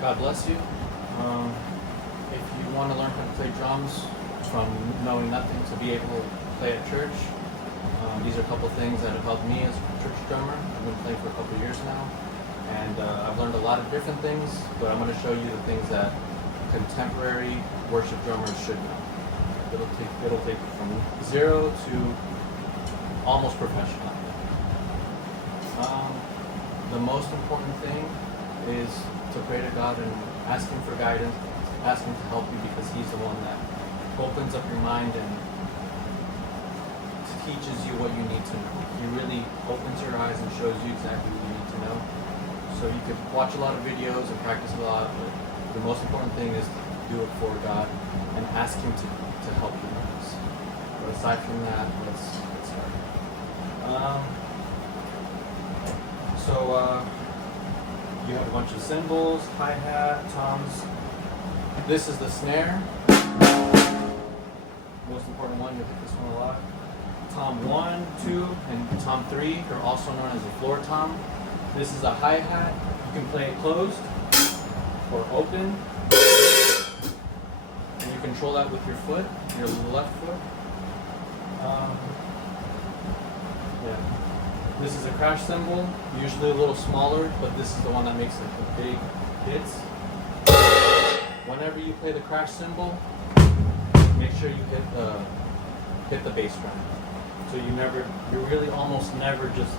God bless you. If you want to learn how to play drums from knowing nothing to be able to play at church, these are a couple things that have helped me as a church drummer. I've been playing for a couple years now, and I've learned a lot of different things, but I'm going to show you the things that contemporary worship drummers should know. It'll take from zero to almost professional. The most important thing is to pray to God and ask Him for guidance, ask Him to help you, because He's the one that opens up your mind and teaches you what you need to know. He really opens your eyes and shows you exactly what you need to know. So you could watch a lot of videos and practice a lot, but the most important thing is to do it for God and ask Him to help you with this. But aside from that, let's get started. You have a bunch of cymbals, hi-hat, toms. This is the snare. Most important one, you'll hit this one a lot. Tom 1, 2, and Tom 3 are also known as a floor tom. This is a hi-hat. You can play it closed or open. And you control that with your foot, your left foot. This is a crash cymbal, usually a little smaller, but this is the one that makes the big hits. Whenever you play the crash cymbal, make sure you hit the bass drum. So you really almost never just.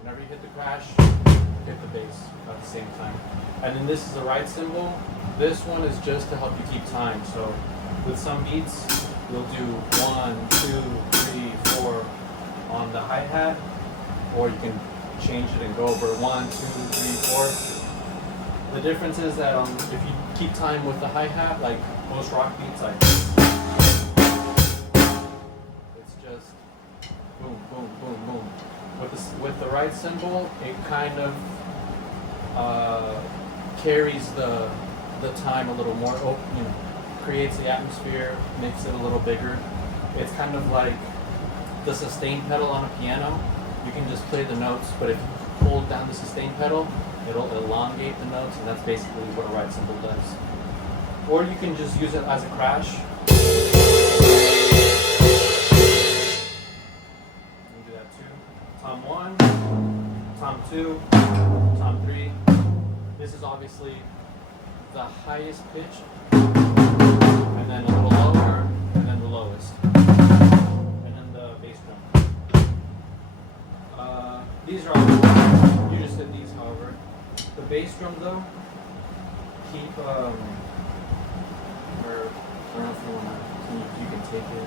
Whenever you hit the crash, hit the bass at the same time. And then this is the right cymbal. This one is just to help you keep time. So with some beats, you'll do 1, 2, 3, 4 on the hi-hat, or you can change it and go over 1, 2, 3, 4. The difference is that if you keep time with the hi-hat, like most rock beats, like it's just boom, boom, boom, boom. With the right cymbal, it kind of carries the time a little more, creates the atmosphere, makes it a little bigger. It's kind of like the sustain pedal on a piano. You can just play the notes, but if you hold down the sustain pedal, it'll elongate the notes, and that's basically what a right cymbal does. Or you can just use it as a crash. You can do that too. Tom 1, Tom 2, Tom 3. This is obviously the highest pitch, and then a little lower, and then the lowest, and then the bass drum. These are all, you just hit these, however. The bass drum though, keep, or I don't know if you can take it.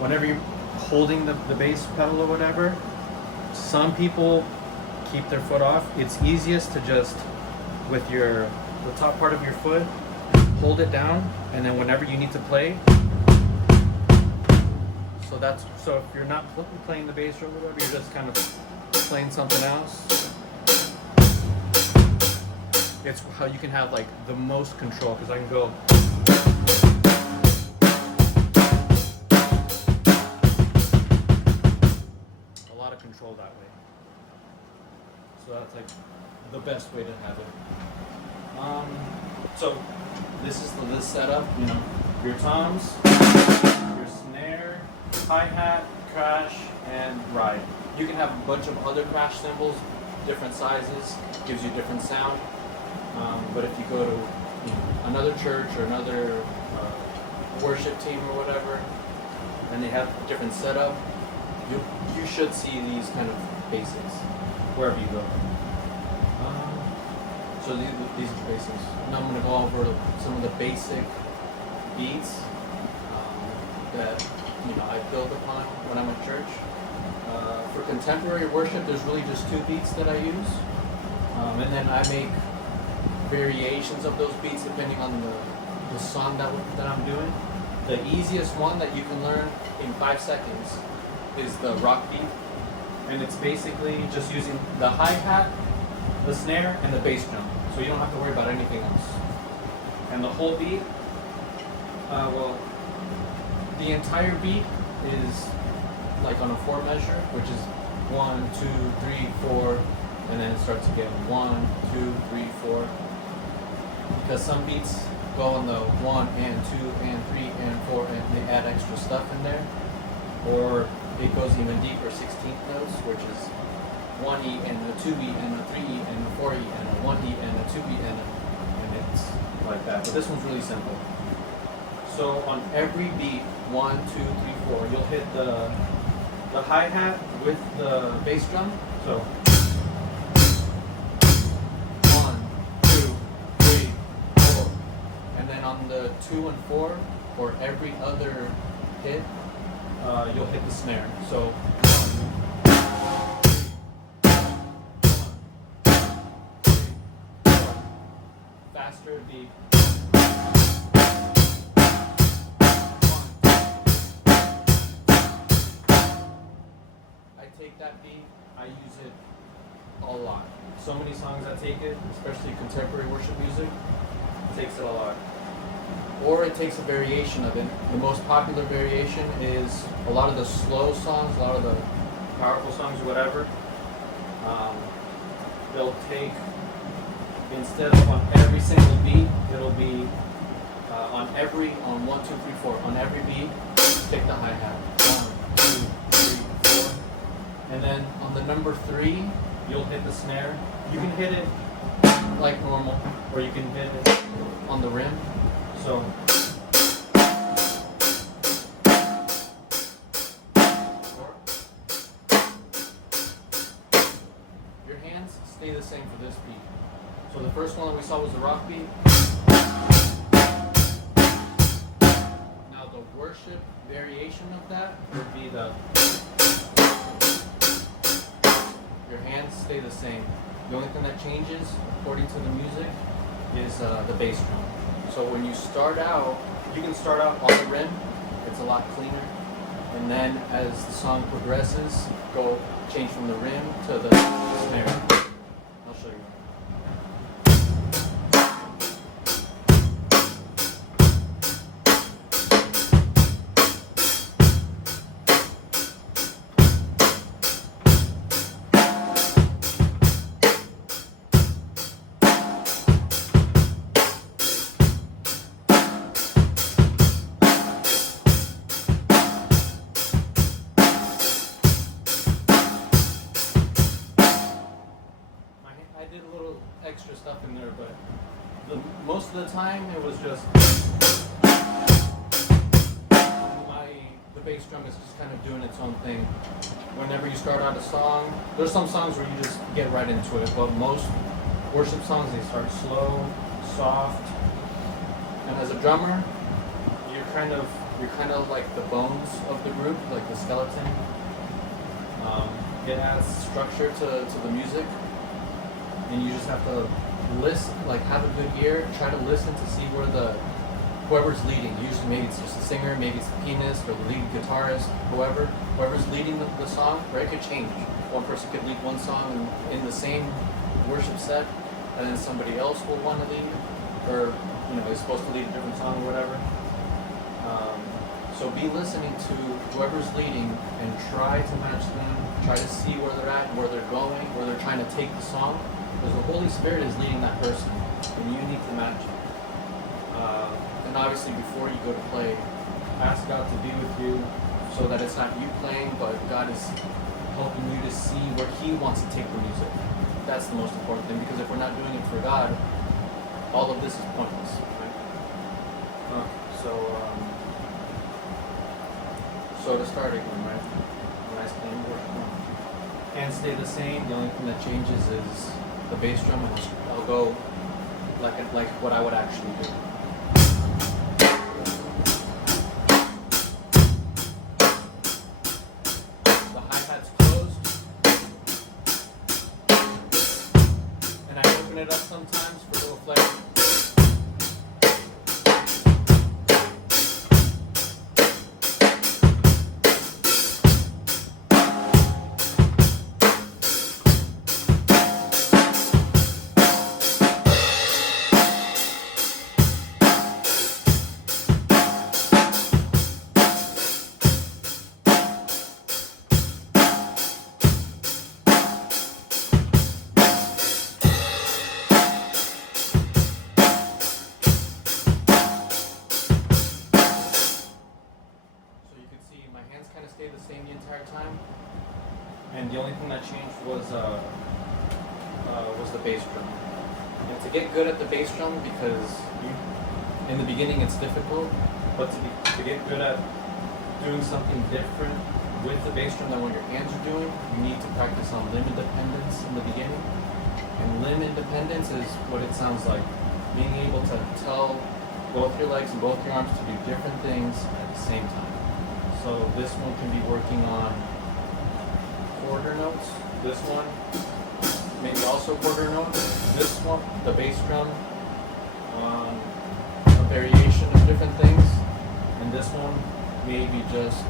Whenever you're holding the bass pedal or whatever, some people keep their foot off. It's easiest to just, with the top part of your foot, hold it down, and then whenever you need to play, so if you're not playing the bass drum or whatever, you're just kind of playing something else. It's how you can have like the most control, because I can go a lot of control that way. So that's like the best way to have it. So this is this setup, your toms, your snare, hi-hat, crash, and ride. You can have a bunch of other crash cymbals, different sizes, gives you different sound. But if you go to another church or another worship team or whatever, and they have a different setup, you should see these kind of basics wherever you go. So these are the basics. Now I'm going to go over some of the basic beats that I build upon when I'm at church. For contemporary worship, there's really just 2 beats that I use, and then I make variations of those beats depending on the song that I'm doing. The easiest one that you can learn in 5 seconds is the rock beat, and it's basically just using the hi-hat, the snare, and the bass drum, so you don't have to worry about anything else. And the whole beat, the entire beat is like on a 4 measure, which is 1, 2, 3, 4, and then it starts again 1, 2, 3, 4. Because some beats go on the 1 and 2 and 3 and 4, and they add extra stuff in there, or it goes even deeper, 16th notes, which is 1E and a 2E and a 3E and a 4E and a 1E and a 2E and it's like that. But this one's really simple. So on every beat, 1, 2, 3, 4, you'll hit the hi-hat with the bass drum. So 1, 2, 3, 4. And then on the 2 and 4, for every other hit, you'll hit the snare. So 1, faster beat. Take that beat, I use it a lot. So many songs I take it, especially contemporary worship music, it takes it a lot. Or it takes a variation of it. The most popular variation is a lot of the slow songs, a lot of the powerful songs or whatever. They'll take, instead of on every single beat, it'll be on 1, 2, 3, 4, on every beat, take the hi-hat. 1, 2, 3, 4. And then on the number 3, you'll hit the snare. You can hit it like normal, or you can hit it on the rim. So your hands stay the same for this beat. So the first one that we saw was the rock beat. Now the worship variation of that would be your hands stay the same. The only thing that changes, according to the music, is the bass drum. So when you start out, you can start out on the rim. It's a lot cleaner. And then as the song progresses, change from the rim to the snare. I'll show you. I did a little extra stuff in there, but most of the time it was just the bass drum is just kind of doing its own thing. Whenever you start out a song, there's some songs where you just get right into it, but most worship songs, they start slow, soft, and as a drummer, you're kind of like the bones of the group, like the skeleton. It adds structure to the music. And you just have to listen, like have a good ear, try to listen to see where whoever's leading, usually maybe it's just the singer, maybe it's the pianist or the lead guitarist, whoever's leading the song, right, it could change. One person could lead one song in the same worship set, and then somebody else will want to lead, or is supposed to lead a different song or whatever. So be listening to whoever's leading and try to match them, try to see where they're at, where they're going, where they're trying to take the song. Because the Holy Spirit is leading that person, and you need to match it. And obviously, before you go to play, ask God to be with you, so that it's not you playing, but God is helping you to see where He wants to take the music. That's the most important thing, because if we're not doing it for God, all of this is pointless. Right? So to start again, right? When I stand worship, hands stay the same. The only thing that changes is the bass drum, and I'll go like what I would actually do. The hi-hat's closed, and I open it up sometimes for a little flavor. stay the same the entire time. And the only thing that changed was The bass drum. And to get good at the bass drum, because in the beginning it's difficult, but to get good at doing something different with the bass drum than what your hands are doing, you need to practice on limb independence in the beginning. And limb independence is what it sounds like. Being able to tell both your legs and both your arms to do different things at the same time. So this one can be working on quarter notes. This one, maybe also quarter notes. This one, the bass drum, on a variation of different things. And this one, maybe just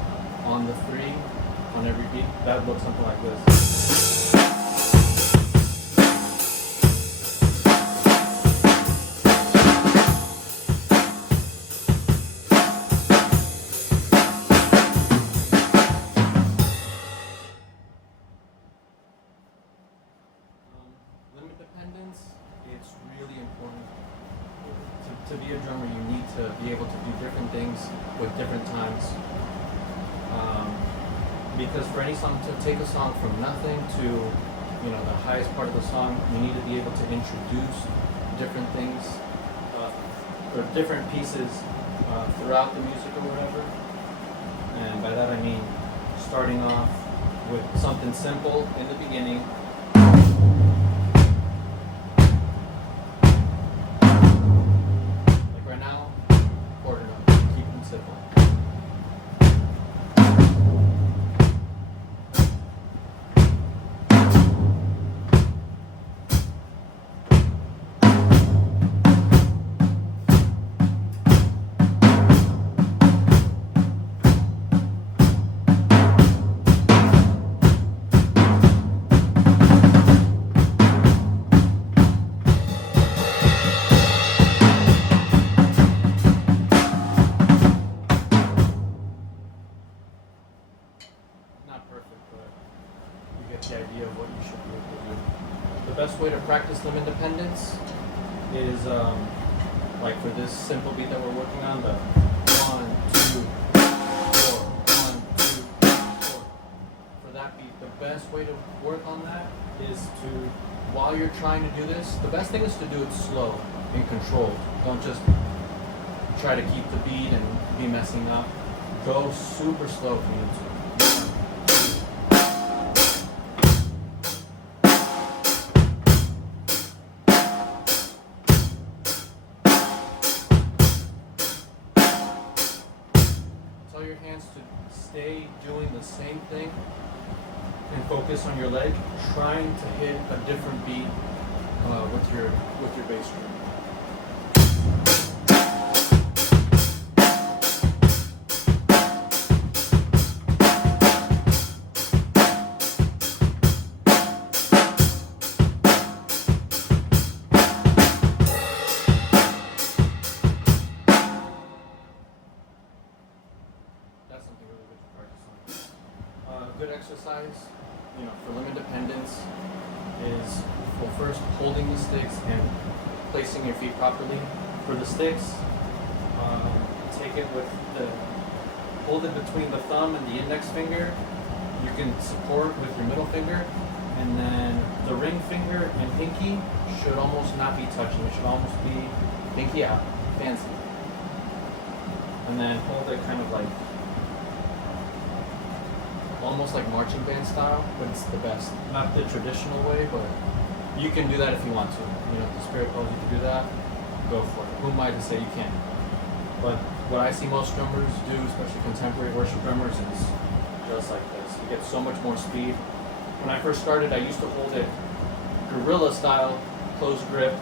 on the 3 on every beat. That would look something like this. Limb independence, it's really important. To be a drummer, you need to be able to do different things with different times. Because for any song, to take a song from nothing to, the highest part of the song, you need to be able to introduce different things or different pieces throughout the music or whatever. And by that I mean starting off with something simple in the beginning. Like right now, quarter note, keep them simple. Not perfect, but you get the idea of what you should be able to do. The best way to practice limb independence is, like for this simple beat that we're working on, the 1, 2, 4, 1, 2, 4. For that beat, the best way to work on that is to, while you're trying to do this, the best thing is to do it slow and controlled. Don't just try to keep the beat and be messing up. Go super slow if you need to. Tell your hands to stay doing the same thing and focus on your leg, trying to hit a different beat with your bass drum. That's something really good to practice on. Good exercise, for limb independence is, well, first holding the sticks and placing your feet properly. For the sticks, take it hold it between the thumb and the index finger. You can support with your middle finger, and then the ring finger and pinky should almost not be touching. It should almost be pinky out, fancy. And then hold it kind of like almost like marching band style, but it's the best. Not the traditional way, but you can do that if you want to. If the spirit calls you to do that, go for it. Who am I to say you can't? But what I see most drummers do, especially contemporary worship drummers, is just like this. You get so much more speed. When I first started, I used to hold it guerrilla style, close grip.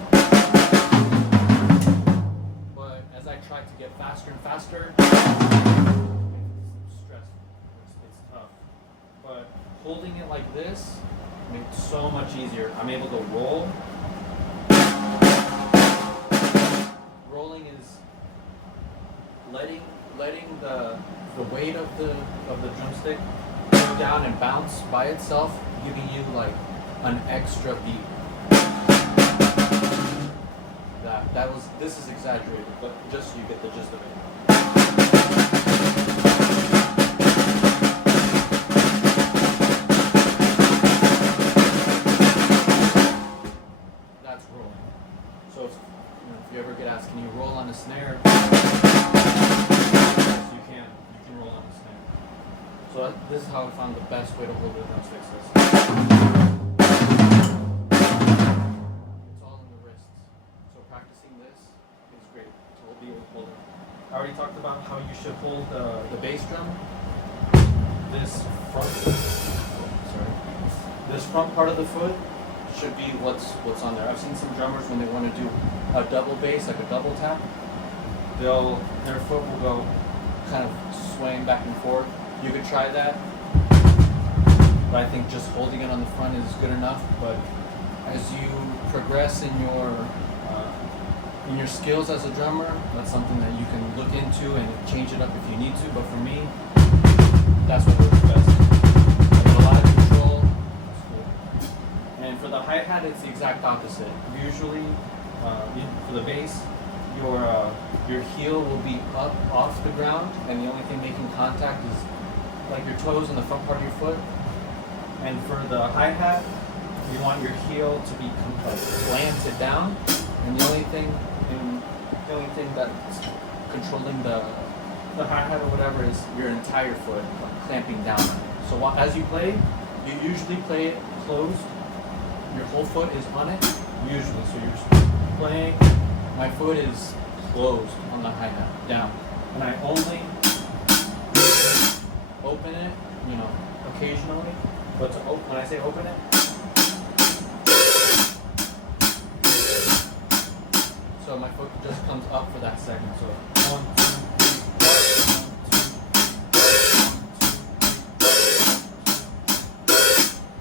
But as I tried to get faster and faster, it's tough. But holding it like this makes it so much easier. I'm able to roll. Rolling is letting the weight of the drumstick go down and bounce by itself, giving you like an extra beat. This is exaggerated, but just so you get the gist of it. So this is how I found the best way to hold the drumsticks. It's all in the wrists. So practicing this is great to be able to hold it. I already talked about how you should hold The bass drum, this front. sorry, this front part of the foot should be what's on there. I've seen some drummers when they want to do a double bass, like a double tap, their foot will go kind of swaying back and forth. You could try that, but I think just holding it on the front is good enough. But as you progress in your skills as a drummer, that's something that you can look into and change it up if you need to. But for me, that's what works best. I get a lot of control. That's cool. And for the hi-hat, it's the exact opposite. Usually, for the bass, your heel will be up off the ground, and the only thing making contact is like your toes and the front part of your foot. And for the hi-hat, you want your heel to be planted down, and the only thing that's controlling the hi-hat or whatever is your entire foot clamping down. So as you play, you usually play it closed. Your whole foot is on it, usually. So you're playing, my foot is closed on the hi-hat, down. And I only open it, occasionally. But when I say open it, so my foot just comes up for that second. So 1, 2,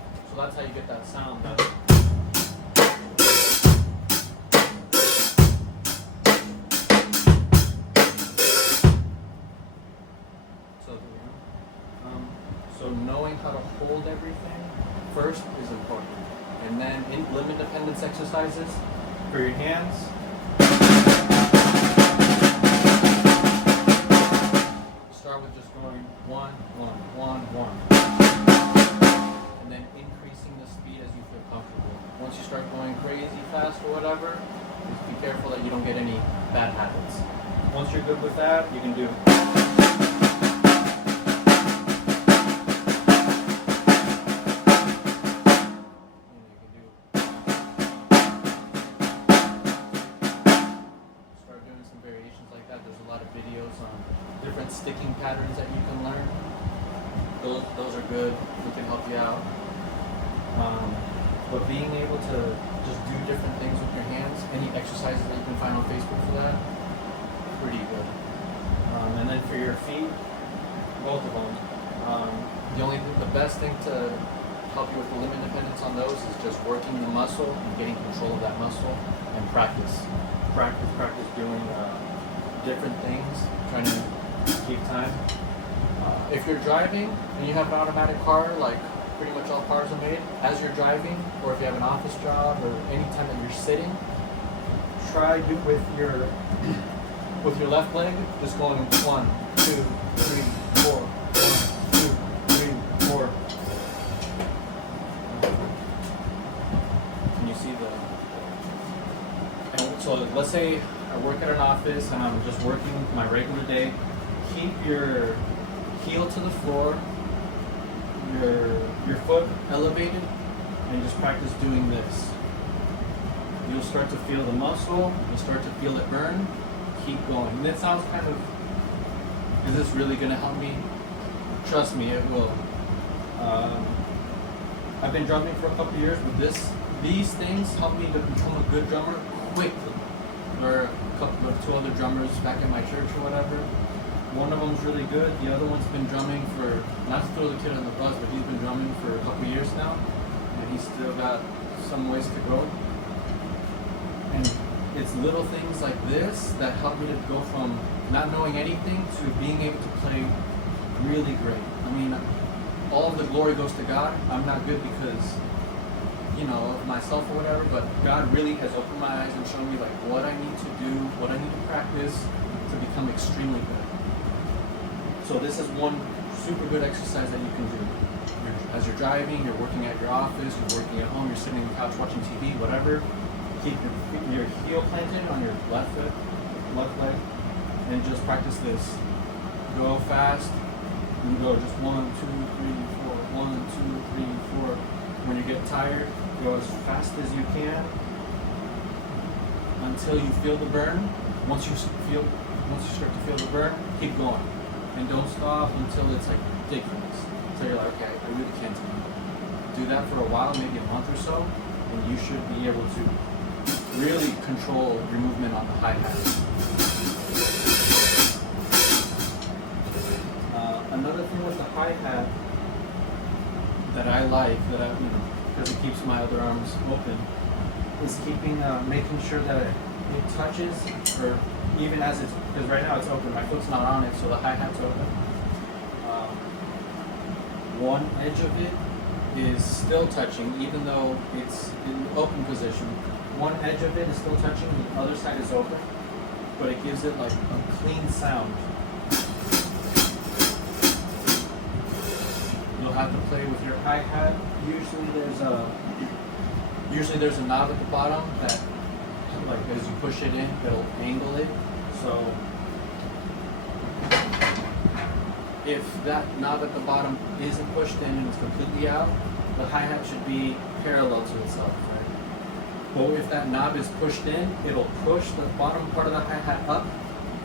3, 4. So that's how you get that sound. So knowing how to hold everything first is important. And then in limb independence exercises for your hands. Start with just going 1, 1, 1, 1. And then increasing the speed as you feel comfortable. Once you start going crazy fast or whatever, just be careful that you don't get any bad habits. Once you're good with that, you can do different sticking patterns that you can learn. Those are good. They can help you out. But being able to just do different things with your hands, any exercises that you can find on Facebook for that, pretty good. And then for your feet, both of them. The best thing to help you with the limb independence on those is just working the muscle and getting control of that muscle and practice doing different things, trying to keep time. If you're driving and you have an automatic car, like pretty much all cars are made, as you're driving, or if you have an office job, or any time that you're sitting, try with your left leg, just going 1, 2, 3, 4, 1, 2, 3, 4. Can you see so let's say I work at an office and I'm just working my regular day. Keep your heel to the floor, your foot elevated, and just practice doing this. You'll start to feel the muscle, you'll start to feel it burn. Keep going. And it sounds kind of, is this really going to help me? Trust me, it will. I've been drumming for a couple years, but these things helped me to become a good drummer quickly. There are two other drummers back in my church or whatever. One of them's really good. The other one's been drumming for, not to throw the kid on the bus, but he's been drumming for a couple years now, and he's still got some ways to go. And it's little things like this that help me to go from not knowing anything to being able to play really great. I mean, all of the glory goes to God. I'm not good because, of myself or whatever, but God really has opened my eyes and shown me like what I need to do, what I need to practice to become extremely good. So this is one super good exercise that you can do. As you're driving, you're working at your office, you're working at home, you're sitting on the couch watching TV, whatever. Keep your heel planted on your left leg, and just practice this. Go fast, You go just 1, 2, 3, 4, 1, 2, 3, 4. When you get tired, go as fast as you can until you feel the burn. Once you start to feel the burn, keep going, and don't stop until it's like ridiculous. So you're like, okay, I really can't do that for a while, maybe a month or so, and you should be able to really control your movement on the hi-hat. Another thing with the hi-hat that I like, because it keeps my other arms open, is making sure that it touches, or even as it's, because right now it's open, my foot's not on it, so the hi-hat's open. One edge of it is still touching, even though it's in open position. One edge of it is still touching, the other side is open, but it gives it like a clean sound. You'll have to play with your hi-hat. Usually there's a knob at the bottom that, like, as you push it in, it'll angle it. So if that knob at the bottom isn't pushed in and it's completely out, the hi-hat should be parallel to itself, right? But if that knob is pushed in, it'll push the bottom part of the hi-hat up,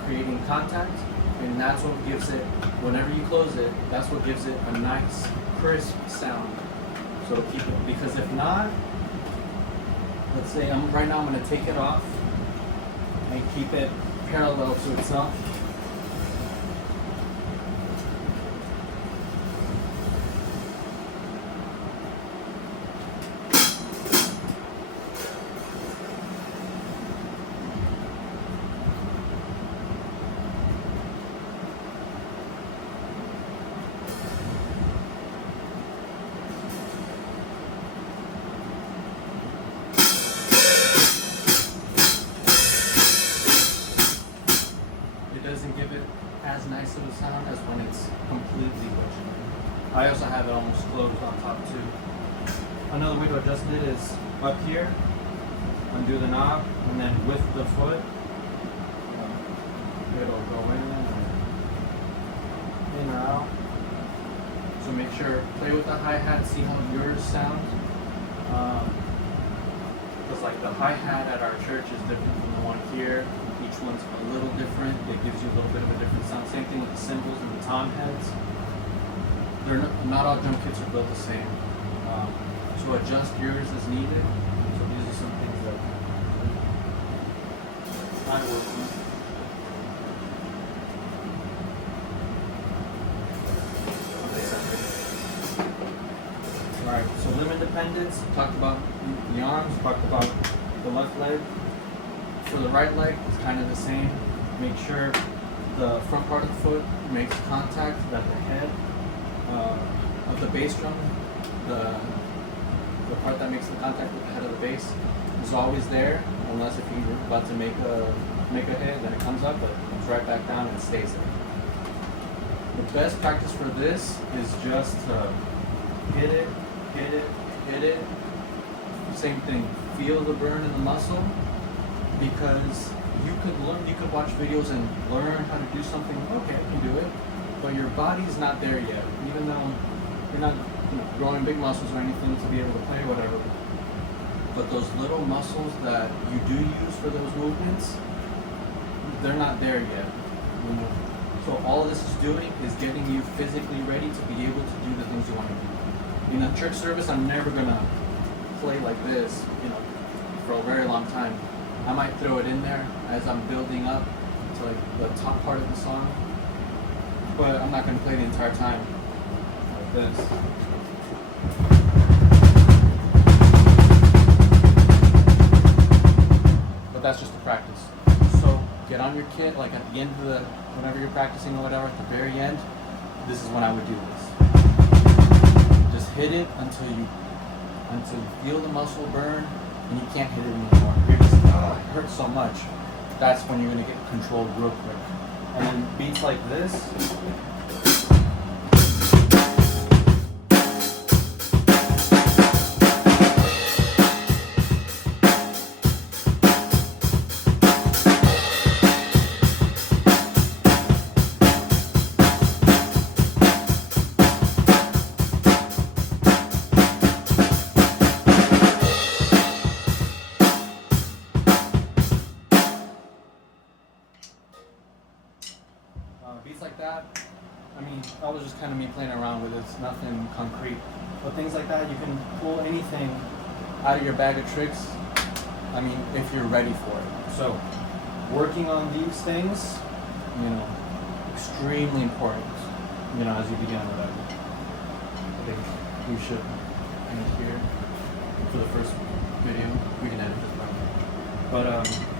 creating contact, and that's what gives it, whenever you close it, that's what gives it a nice, crisp sound. So keep it, because if not, let's say right now I'm going to take it off and keep it parallel to itself. Doesn't give it as nice of a sound as when it's completely open. I also have it almost closed on top too. Another way to adjust it is up here, undo the knob, and then with the foot, it'll go in or out. So make sure, play with the hi-hat, see how yours sounds. Because like the hi-hat at our church is different from the one here. Each one's a little different. It gives you a little bit of a different sound. Same thing with the cymbals and the tom heads. They're not all drum kits are built the same. So adjust yours as needed. So these are some things that I work with. Alright, so limb independence, talked about the arms, talked about the left leg. For the right leg, it's kind of the same. Make sure the front part of the foot makes contact, that the head of the bass drum, the part that makes the contact with the head of the bass, is always there, unless if you're about to make a hit, then it comes up, but it comes right back down and it stays there. The best practice for this is just to hit it, hit it, hit it. Same thing, feel the burn in the muscle. Because you could watch videos and learn how to do something. Okay, I can do it, but your body's not there yet. Even though you're not growing big muscles or anything to be able to play or whatever, but those little muscles that you do use for those movements, they're not there yet. So all this is doing is getting you physically ready to be able to do the things you want to do. In a church service, I'm never gonna play like this, for a very long time. I might throw it in there as I'm building up to like the top part of the song, but I'm not going to play the entire time like this. But that's just a practice. So get on your kit, like at the end of whenever you're practicing or whatever, at the very end, this is when I would do this. Just hit it until you feel the muscle burn and you can't hit it anymore. You're just, it hurts so much. That's when you're going to get controlled real quick. And then beats like this, of me playing around with it. It's nothing concrete. But things like that, you can pull anything out of your bag of tricks. I mean, if you're ready for it. So, working on these things, you know, extremely important, you know, as you begin with that. I think we should end here for the first video. We can edit this part. But,